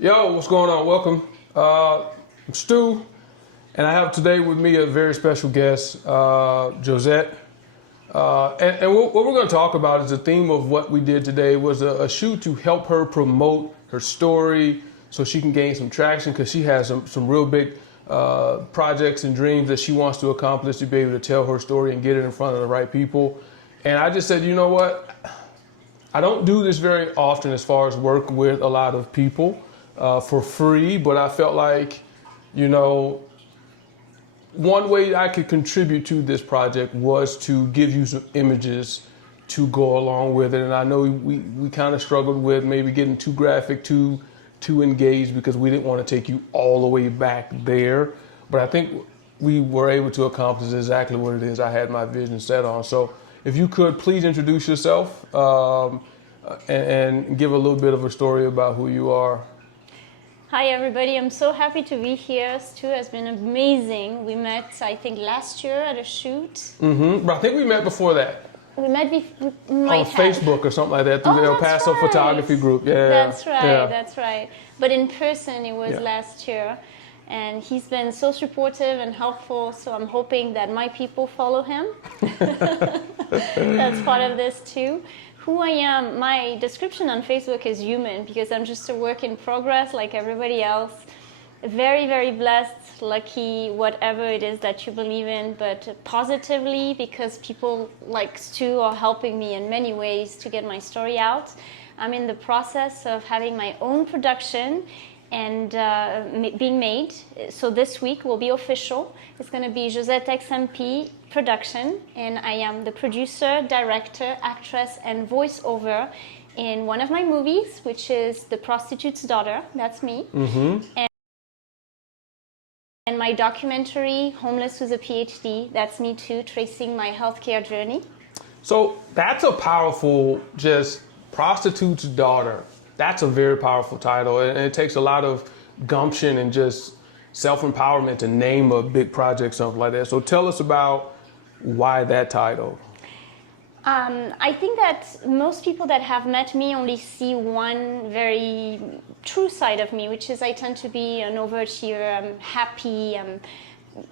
Yo, what's going on? Welcome. I'm Stu, and I have today with me a very special guest, Josette. And what we're going to talk about is the theme of what we did today was a shoot to help her promote her story so she can gain some traction because she has some real big projects and dreams that she wants to accomplish to be able to tell her story and get it in front of the right people. And I just said, you know what? I don't do this very often as far as work with a lot of people for free, but I felt like, you know, one way I could contribute to this project was to give you some images to go along with it. And I know we kind of struggled with maybe getting too graphic, too engaged because we didn't want to take you all the way back there. But I think we were able to accomplish exactly what it is I had my vision set on. So if you could please introduce yourself and give a little bit of a story about who you are. Hi everybody, I'm so happy to be here. Stu has been amazing. We met, I think, last year at a shoot. Mm-hmm. But I think we met before that. We met on Facebook or something like that through the El Paso Photography group. Yeah, that's right. Yeah. That's right. But in person, it was last year, and he's been so supportive and helpful. So I'm hoping that my people follow him. That's part of this too. Who I am, my description on Facebook is human because I'm just a work in progress like everybody else. Very, very blessed, lucky, whatever it is that you believe in, but positively because people like Stu are helping me in many ways to get my story out. I'm in the process of having my own production and being made. So this week will be official. It's going to be Josette XMP production, and I am the producer, director, actress, and voiceover in one of my movies, which is The Prostitute's Daughter. That's me. Mm-hmm. And my documentary, Homeless with a PhD, that's me too, tracing my healthcare journey. So that's a powerful, just Prostitute's Daughter. That's a very powerful title, and it takes a lot of gumption and just self-empowerment to name a big project, something like that. So tell us about why that title. I think that most people that have met me only see one very true side of me, which is I tend to be an overachiever. I'm happy.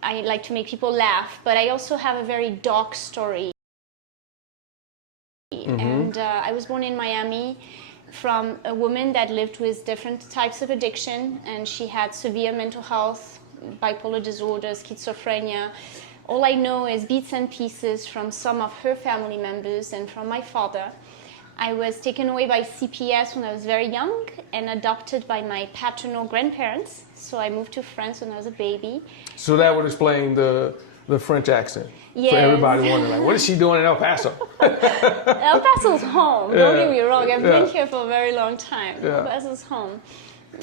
I like to make people laugh, but I also have a very dark story. Mm-hmm. And I was born in Miami from a woman that lived with different types of addiction, and she had severe mental health, bipolar disorder, schizophrenia. All I know is bits and pieces from some of her family members and from my father. I was taken away by CPS when I was very young and adopted by my paternal grandparents. So I moved to France when I was a baby. So that would explain the French accent. Yes. For everybody wondering, like, what is she doing in El Paso? El Paso's home. Don't get me wrong. I've been here for a very long time. El Paso's home.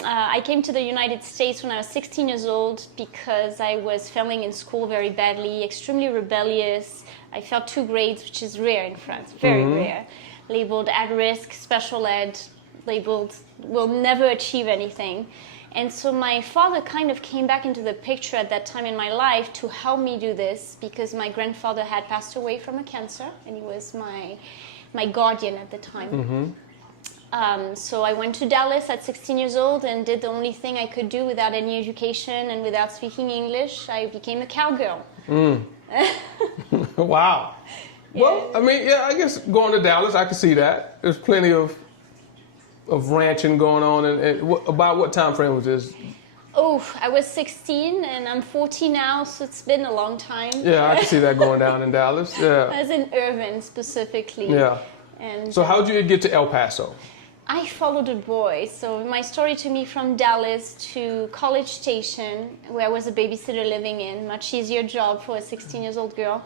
I came to the United States when I was 16 years old because I was failing in school very badly, extremely rebellious. I failed 2 grades, which is rare in France, very rare. Labeled at risk, special ed, labeled will never achieve anything. And so my father kind of came back into the picture at that time in my life to help me do this because my grandfather had passed away from a cancer and he was my guardian at the time. Mm-hmm. So I went to Dallas at 16 years old and did the only thing I could do without any education and without speaking English. I became a cowgirl. Mm. Wow. Yeah. Well, I mean, I guess going to Dallas, I can see that. There's plenty of ranching going on. And about what time frame was this? Oh, I was 16 and I'm 40 now, so it's been a long time. Yeah, I can see that going down in Dallas. Yeah. I was in Irvine specifically. Yeah. And so how did you get to El Paso? I followed a boy. So my story to me from Dallas to College Station, where I was a babysitter living in, much easier job for a 16-year-old girl.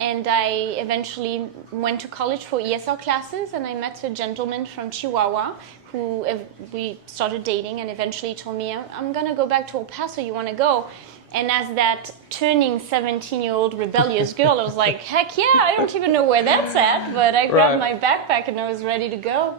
And I eventually went to college for ESL classes, and I met a gentleman from Chihuahua who we started dating, and eventually told me, I'm going to go back to El Paso, you want to go? And as that turning 17-year-old rebellious girl, I was like, heck yeah, I don't even know where that's at, but I grabbed my backpack and I was ready to go.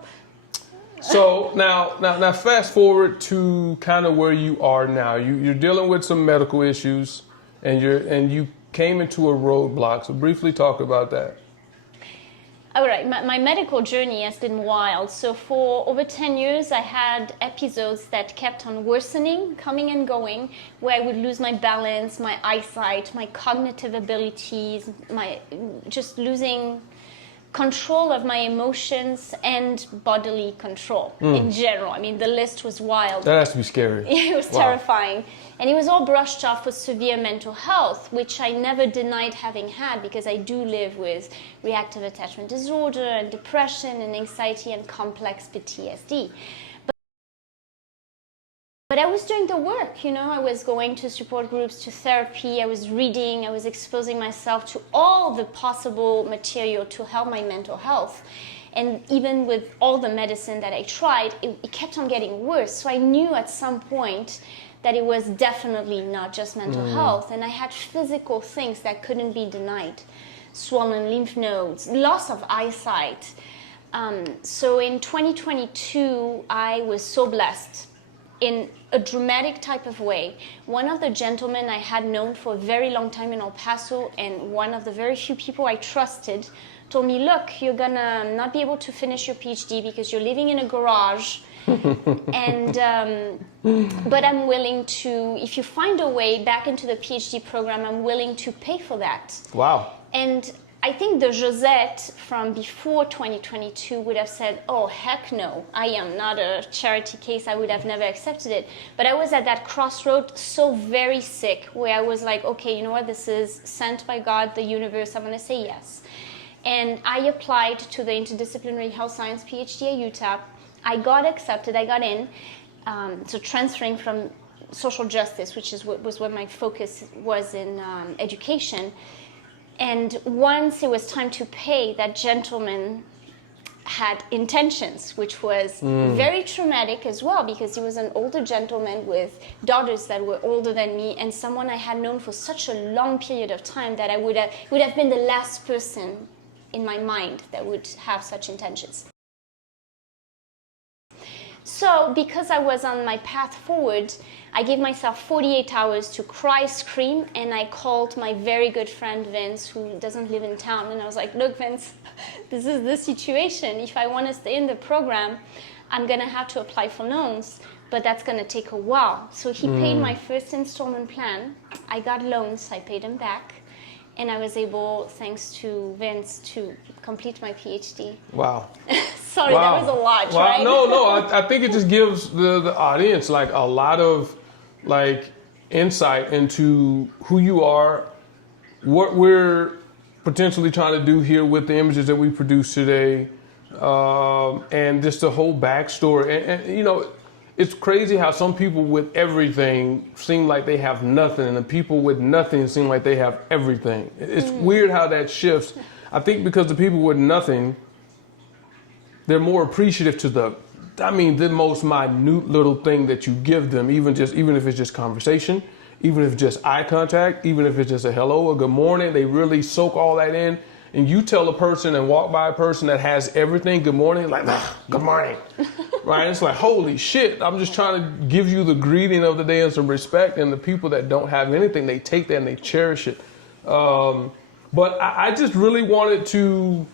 So now fast forward to kind of where you are now. You're dealing with some medical issues, and you came into a roadblock. So briefly talk about that. All right, my medical journey has been wild. So for over 10 years, I had episodes that kept on worsening, coming and going, where I would lose my balance, my eyesight, my cognitive abilities, just losing control of my emotions and bodily control in general. I mean, the list was wild. That has to be scary. It was terrifying. And it was all brushed off with severe mental health, which I never denied having had, because I do live with reactive attachment disorder and depression and anxiety and complex PTSD. But I was doing the work, you know, I was going to support groups, to therapy, I was reading, I was exposing myself to all the possible material to help my mental health. And even with all the medicine that I tried, it kept on getting worse. So I knew at some point that it was definitely not just mental health. And I had physical things that couldn't be denied. Swollen lymph nodes, loss of eyesight. So in 2022, I was so blessed in a dramatic type of way. One of the gentlemen I had known for a very long time in El Paso, and one of the very few people I trusted, told me, look, you're gonna not be able to finish your PhD because you're living in a garage. And but I'm willing to, if you find a way back into the PhD program, I'm willing to pay for that. Wow. And I think the Josette from before 2022 would have said, oh, heck no, I am not a charity case. I would have never accepted it. But I was at that crossroad, so very sick, where I was like, okay, you know what? This is sent by God, the universe. I'm going to say yes. And I applied to the Interdisciplinary Health Science PhD at Utah. I got accepted. I got in. So transferring from social justice, which was what my focus was in education. And once it was time to pay, that gentleman had intentions, which was very traumatic as well, because he was an older gentleman with daughters that were older than me, and someone I had known for such a long period of time that I would have been the last person in my mind that would have such intentions. So because I was on my path forward, I gave myself 48 hours to cry, scream, and I called my very good friend Vince, who doesn't live in town, and I was like, look, Vince, this is the situation. If I want to stay in the program, I'm going to have to apply for loans, but that's going to take a while. So he paid my first installment plan. I got loans. I paid him back. And I was able, thanks to Vince, to complete my PhD. Wow. Sorry, that was a lot, right? No, I think it just gives the audience like a lot of like insight into who you are, what we're potentially trying to do here with the images that we produce today, and just the whole backstory. And you know, it's crazy how some people with everything seem like they have nothing, and the people with nothing seem like they have everything. It's weird how that shifts. I think because the people with nothing, they're more appreciative to the most minute little thing that you give them, even if it's just conversation, even if it's just eye contact, even if it's just a hello or good morning. They really soak all that in. And you tell a person and walk by a person that has everything, good morning, like, good morning, right? It's like, holy shit, I'm just trying to give you the greeting of the day and some respect. And the people that don't have anything, they take that and they cherish it. But I just really wanted to,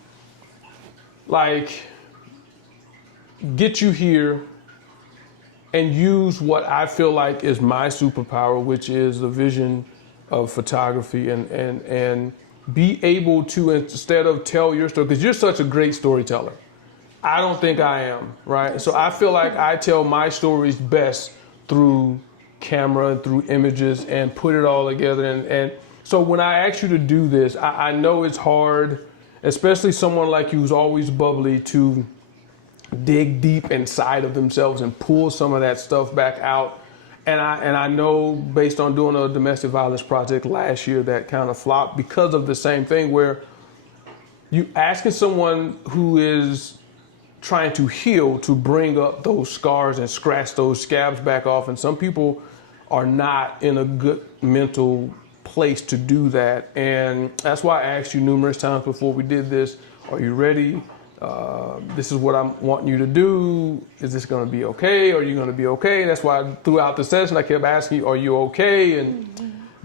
like, get you here and use what I feel like is my superpower, which is the vision of photography, and be able to, instead of tell your story, because you're such a great storyteller. I don't think I am, right? So I feel like I tell my stories best through camera and through images and put it all together. And so when I ask you to do this, I know it's hard, especially someone like you who's always bubbly, to dig deep inside of themselves and pull some of that stuff back out. And I know, based on doing a domestic violence project last year that kind of flopped because of the same thing, where you asking someone who is trying to heal to bring up those scars and scratch those scabs back off. And some people are not in a good mental place to do that. And that's why I asked you numerous times before we did this, are you ready? This is what I'm wanting you to do. Is this going to be okay? Are you going to be okay? That's why throughout the session I kept asking you, are you okay? And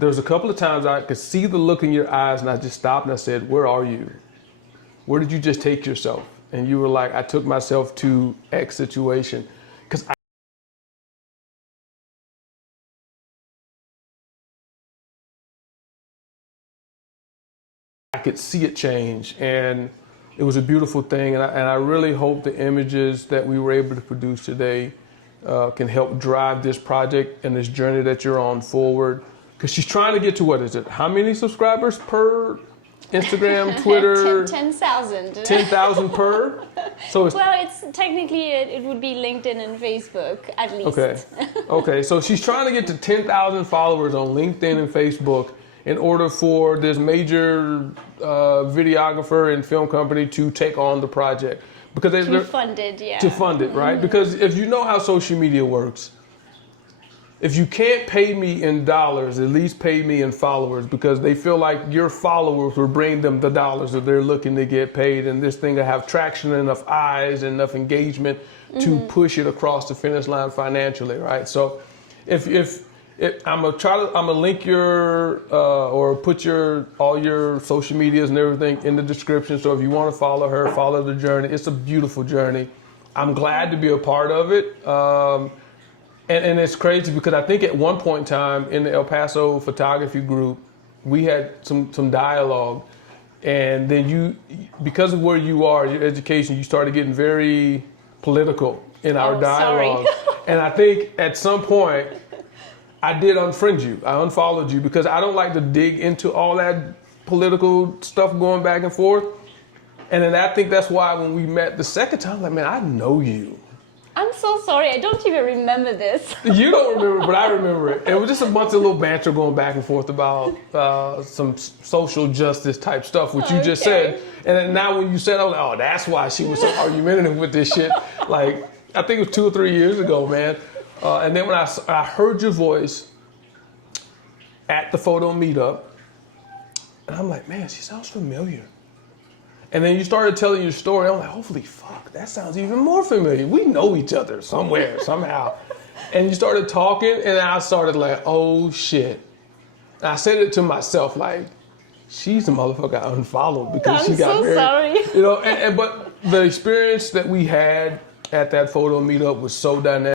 there was a couple of times I could see the look in your eyes, and I just stopped and I said, where are you? where did you just take yourself? And you were like, I took myself to X situation. Because I could see it change, and it was a beautiful thing. And I really hope the images that we were able to produce today can help drive this project and this journey that you're on forward. Because she's trying to get to, what is it? How many subscribers per Instagram, Twitter? 10,000. 10,000 per? So it's, well, it's technically, it would be LinkedIn and Facebook at least. Okay. Okay. So she's trying to get to 10,000 followers on LinkedIn and Facebook in order for this major videographer and film company to take on the project. Because they're funded, yeah. To fund it, right? Because if you know how social media works, if you can't pay me in dollars, at least pay me in followers, because they feel like your followers will bring them the dollars that they're looking to get paid, and this thing to have traction, enough eyes, enough engagement to push it across the finish line financially, right? So if I'm gonna link your or put all your social medias and everything in the description. So if you want to follow her, follow the journey. It's a beautiful journey. I'm glad to be a part of it. And it's crazy because I think at one point in time in the El Paso photography group, we had some dialogue, and then because of where you are, your education, you started getting very political in our dialogue. And I think at some point, I did unfriend you. I unfollowed you because I don't like to dig into all that political stuff going back and forth. And then I think that's why when we met the second time, like, man, I know you. I'm so sorry. I don't even remember this. You don't remember, but I remember it. It was just a bunch of little banter going back and forth about some social justice type stuff, which you just said. And then now when you said, oh, that's why she was so argumentative with this shit. Like, I think it was 2 or 3 years ago, man. And then when I heard your voice at the photo meetup, and I'm like, man, she sounds familiar. And then you started telling your story. I'm like, holy fuck, that sounds even more familiar. We know each other somewhere, somehow. And you started talking, and I started like, oh shit. And I said it to myself, like, she's the motherfucker I unfollowed because she got married. I'm so sorry. You know, but the experience that we had at that photo meetup was so dynamic.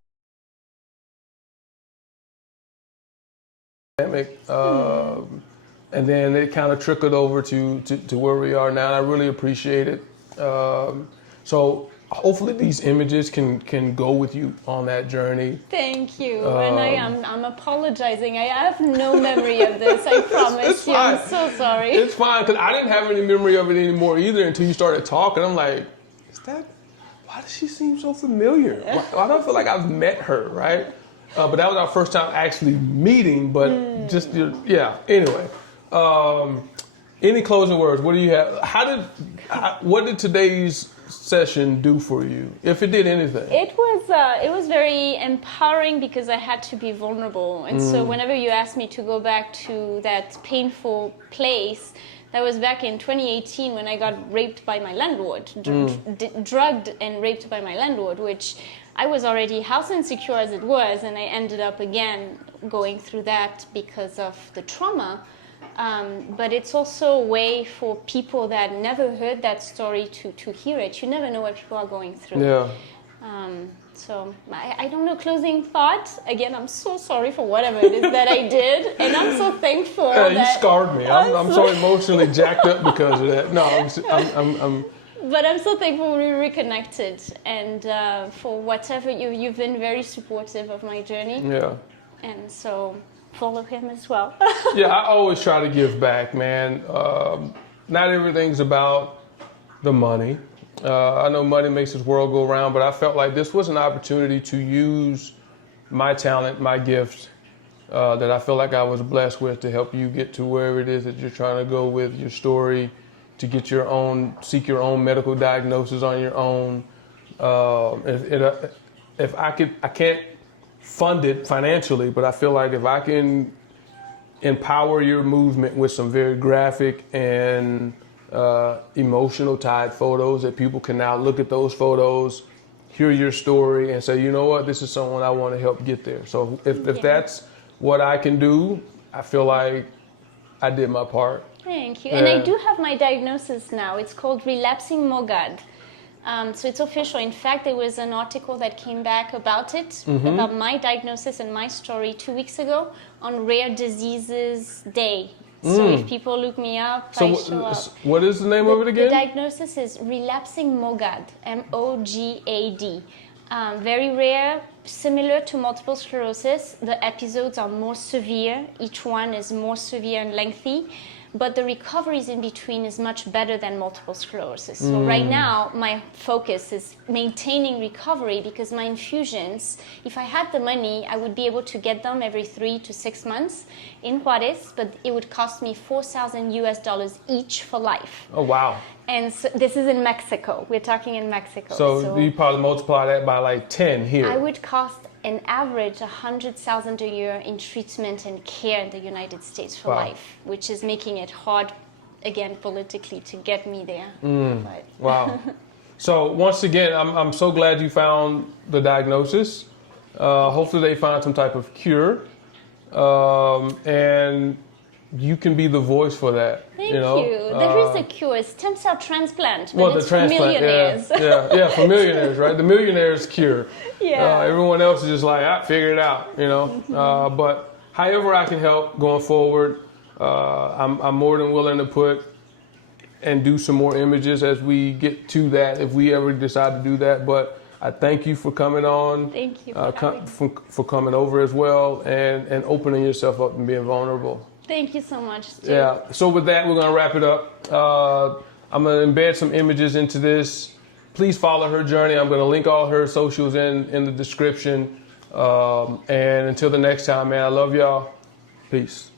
And then it kind of trickled over to where we are now. And I really appreciate it. So hopefully these images can go with you on that journey. Thank you. And I'm apologizing. I have no memory of this. I promise you. I'm so sorry. It's fine, because I didn't have any memory of it anymore either until you started talking. I'm like, why does she seem so familiar? Why do I feel like I've met her, right? But that was our first time actually meeting, but anyway. Any closing words? What do you have? What did today's session do for you, if it did anything? It was very empowering because I had to be vulnerable. And so whenever you asked me to go back to that painful place, that was back in 2018 when I got raped by my landlord, drugged and raped by my landlord, which I was already house insecure as it was, and I ended up again going through that because of the trauma. But it's also a way for people that never heard that story to hear it. You never know what people are going through. Yeah. So I don't know, closing thought. Again, I'm so sorry for whatever it is that I did. And I'm so thankful you scarred me. I'm so emotionally jacked up because of that. No, But I'm so thankful we reconnected. And for whatever, you've been very supportive of my journey. Yeah. And so follow him as well. Yeah, I always try to give back, man. Not everything's about the money. I know money makes this world go round, but I felt like this was an opportunity to use my talent, my gift, that I feel like I was blessed with to help you get to wherever it is that you're trying to go with your story, to get seek your own medical diagnosis on your own. If I can't fund it financially, but I feel like if I can empower your movement with some very graphic and emotional tied photos that people can now look at those photos, hear your story, and say, you know what, this is someone I want to help get there. So if that's what I can do, I feel like I did my part. Thank you. And I do have my diagnosis now. It's called relapsing MOGAD. So it's official. In fact, there was an article that came back about it, about my diagnosis and my story 2 weeks ago on Rare Diseases Day. So if people look me up, I show up. What is the name of it again? The diagnosis is relapsing MOGAD, MOGAD. Very rare, similar to multiple sclerosis. The episodes are more severe. Each one is more severe and lengthy. But the recoveries in between is much better than multiple sclerosis. So right now, my focus is maintaining recovery because my infusions, if I had the money, I would be able to get them every 3 to 6 months in Juarez, but it would cost me $4,000 each for life. Oh, wow. And so this is in Mexico. We're talking in Mexico. So you probably multiply that by like 10 here. I would cost an average $100,000 a year in treatment and care in the United States for life, which is making it hard, again, politically to get me there. Wow. So once again, I'm so glad you found the diagnosis. Hopefully they find some type of cure. And you can be the voice for that. Thank you. There is a cure, stem cell transplant, but well, it's the transplant, for millionaires. Yeah, for millionaires, right? The millionaires cure. Yeah. Everyone else is just like, figure it out, But however I can help going forward, I'm more than willing to put and do some more images as we get to that, if we ever decide to do that. But I thank you for coming on. Thank you for coming over as well and opening yourself up and being vulnerable. Thank you so much, Stu. Yeah, so with that, we're going to wrap it up. I'm going to embed some images into this. Please follow her journey. I'm going to link all her socials in the description. And until the next time, man, I love y'all. Peace.